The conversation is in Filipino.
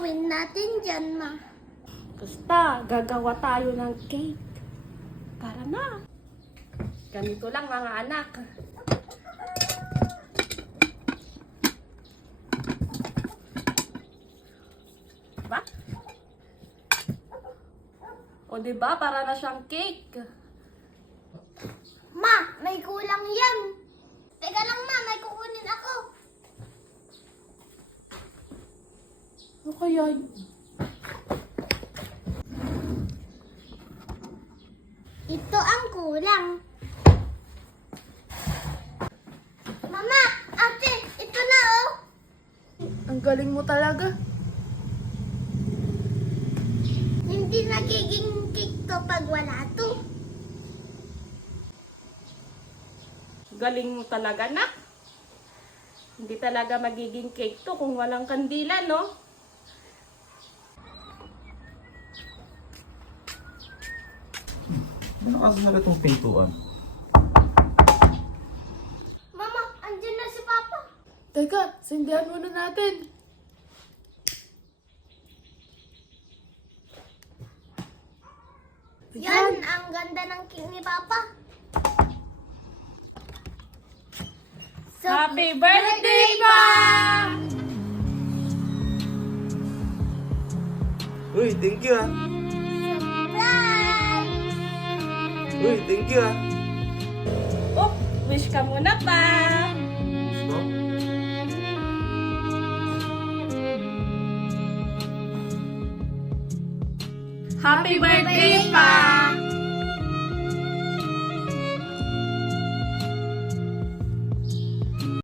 gagawin natin dyan, Ma? Basta, gagawa tayo ng cake. Tara na. Ganito lang mga anak. Diba? O diba, para na siyang cake. Ma, may kulang yan. Teka lang, Ma, may kukunin ako. Ano kaya yun? Ito ang kulang. Mama, ate, ito na oh. Ang galing mo talaga. Hindi nagiging cake to pag wala to. Galing mo talaga, nak. Hindi talaga magiging cake to kung walang kandila, no? Ano kasi na itong pintuan? Mama, andyan na si Papa. Teka, sindihan muna natin. Yan, ang ganda ng cake ni Papa. Happy birthday, Pa! Uy, thank you ah. Surprise! Uy, thank you ah. Oh, wish ka muna, Pa! Stop. Happy birthday, Pa!